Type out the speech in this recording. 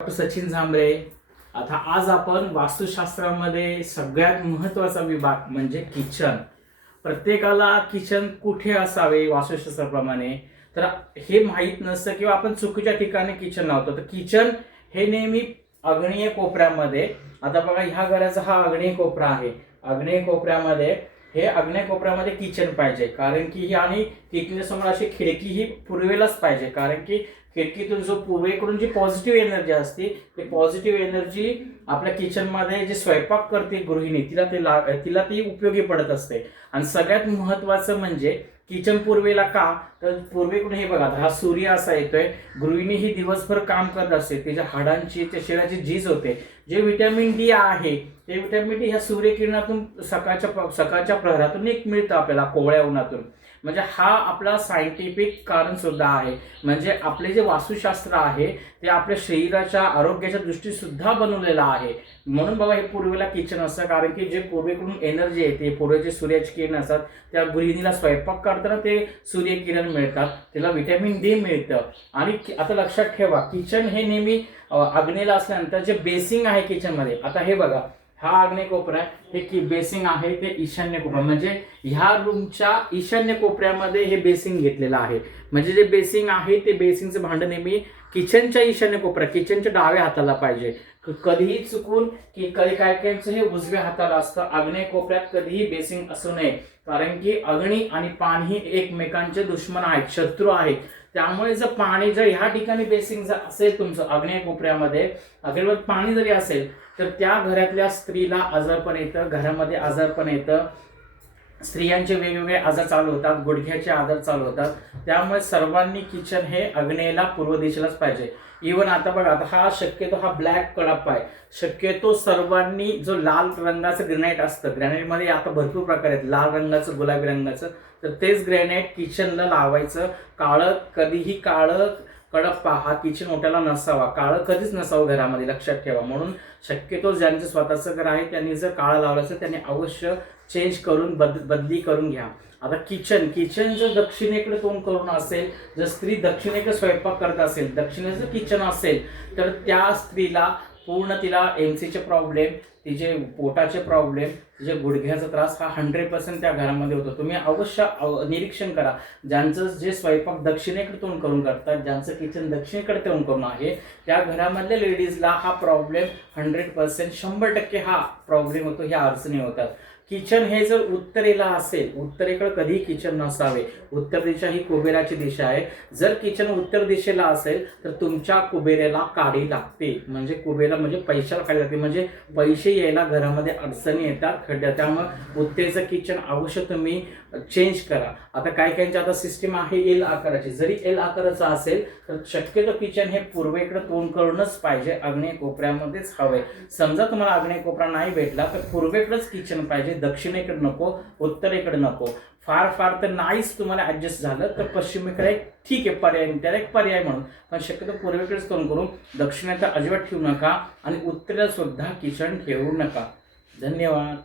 सचिन झांबरे. आता आज आपण वास्तुशास्त्रामध्ये सगळ्यात महत्त्वाचा विभाग म्हणजे किचन. प्रत्येकाला किचन कुठे असावे वास्तुशास्त्राप्रमाणे तर हे माहीत नसतं किंवा आपण चुकीच्या ठिकाणी किचन लावतो. तर किचन हे नेहमी आग्नेय कोपऱ्यामध्ये, आता बघा ह्या घराचा हा आग्नेय कोपरा आहे. आग्नेय कोपऱ्यामध्ये किचन पाहिजे, कारण की ही आणि किचनच्या समोर अशी खिडकी ही पूर्वेलाच पाहिजे, कारण की खिडकीतून जो पूर्वेकडून जी पॉझिटिव्ह एनर्जी असते ते पॉझिटिव्ह एनर्जी आपल्या किचनमध्ये जे स्वयंपाक करते गृहिणी तिला ती उपयोगी पडत असते. आणि सगळ्यात महत्त्वाचं म्हणजे किचन पूर्वेला का, तर पूर्वेकडून हे बघा हा सूर्य असा येतोय. गृहिणी ही दिवसभर काम करत असते, त्याच्या हाडांची त्या शरीराची झीज होते. जे व्हिटॅमिन डी आहे ते व्हिटॅमिन डी ह्या सूर्यकिरणातून सकाळच्या प्रहरातून एक मिळतं आपल्याला कोवळ्या उन्हातून. म्हणजे हा आपला सायंटिफिक कारण सुद्धा आहे. म्हणजे आपले जे वास्तुशास्त्र आहे ते आपल्या शरीराच्या आरोग्याच्या दृष्टी सुद्धा बनवलेलं आहे. म्हणून बघा हे पूर्वेला किचन असतं, कारण की जे पूर्वेकडून एनर्जी येते, पूर्वेचे सूर्याचे किरण असतात, त्या गृहिणीला स्वयंपाक करताना ते सूर्यकिरण मिळतात, तिला व्हिटॅमिन डी मिळतं. आणि आता लक्षात ठेवा किचन हे नेहमी आग्नेयला असल्यानंतर जे बेसिंग आहे किचनमध्ये, आता हे बघा हा आग्नेय कोपरा आहे, हे बेसिंग आहे ते ईशान्य कोपरा, म्हणजे ह्या रूमच्या ईशान्य कोपऱ्यामध्ये हे बेसिंग घेतलेलं आहे. म्हणजे जे बेसिंग आहे ते बेसिंगचं भांडं नेहमी किचनच्या ईशान्य कोपऱ्यात, किचनच्या डाव्या हाताला पाहिजे. कधीही चुकून की काहींचं हे उजव्या हाताला असतं. आग्नेय कोपऱ्यात कधीही बेसिंग असू नये, कारण की अग्नी आणि पाणी ही एकमेकांचे दुश्मन आहेत, शत्रू आहेत. त्यामुळे जर पाणी जर ह्या ठिकाणी बेसिंग जर असेल तुमचं आग्नेय कोपऱ्यामध्ये, अग्नेय पाणी जरी असेल तर त्या घरातल्या स्त्रीला आजारपण येतं, घरामध्ये आजारपण येतं, स्त्रियांचे वेगवेगळे आजार चालू होतात, गुडघ्याचे आजार चालू होतात. त्यामुळे सर्वांनी किचन हे आग्नेयला पूर्व दिशेलाच पाहिजे. इवन आता बघा, आता हा शक्यतो हा ब्लॅक कडप्पा आहे. शक्यतो सर्वांनी जो लाल रंगाचं ग्रॅनाइट असतं, ग्रॅनाइटमध्ये आता भरपूर प्रकार आहेत, लाल रंगाचं, गुलाबी रंगाचं, तर तेच ग्रॅनाइट किचनला लावायचं. कधीही काळं कडप्पा हा किचन ओट्याला नसावा, काळं कधीच नसावं घरामध्ये, लक्षात ठेवा. म्हणून शक्यतो ज्यांचं स्वतःचं घर आहे त्यांनी जर काळं लावलं असेल त्यांनी अवश्य चेंज करून बदली करून घ्या. आता किचन जर दक्षिणेकडे तोंड करून असेल, जर स्त्री दक्षिणेकडे स्वयंपाक करत असेल, दक्षिणेचं किचन असेल, तर त्या स्त्रीला पूर्ण तिला एमसीचे प्रॉब्लेम, तिचे पोटाचे प्रॉब्लेम, तिचे गुडघ्याचा त्रास हा 100% त्या घरामध्ये होतो. तुम्ही अवश्य निरीक्षण करा, ज्यांचं जे स्वयंपाक दक्षिणेकडे तोंड करून करतात, ज्यांचं किचन दक्षिणेकडे तोंड करून आहे, त्या घरामधल्या लेडीजला हा प्रॉब्लेम 100% 100% हा प्रॉब्लेम होतो, ह्या अडचणी होतात. किचन हे जर उत्तरेला असेल, उत्तरेकडे कधीही किचन नसावे. उत्तर दिशा ही कुबेराची दिशा आहे. जर किचन उत्तर दिशेला असेल तर तुमच्या कुबेराला काडी लागते, म्हणजे कुबेरा म्हणजे पैशाला काडी लागते, म्हणजे पैसे यायला घरामध्ये अडचणी येतात, खड्ड्या. त्यामुळे उत्तरेचं किचन अवश्य तुम्ही चेंज करा. आता काहींची आता सिस्टीम आहे एल आकाराची, जरी एल आकाराचं असेल तर शक्यतो किचन हे पूर्वेकडे तोंड करूनच पाहिजे, आग्नेय कोपऱ्यामध्येच हवे. समजा तुम्हाला आग्नेय कोपरा नाही भेटला तर पूर्वेकडेच किचन पाहिजे, दक्षिणेकडे नको, उत्तरेकडे नको. फार तर नाहीच तुम्हाला ऍडजस्ट झालं तर पश्चिमेकडे ठीक आहे पर्याय, त्याला एक पर्याय म्हणून, पण शक्यतो पूर्वेकडेच तोंड करून दक्षिणेकडे अजिबात ठेवू नका आणि उत्तरेला सुद्धा किचन ठेवू नका. धन्यवाद.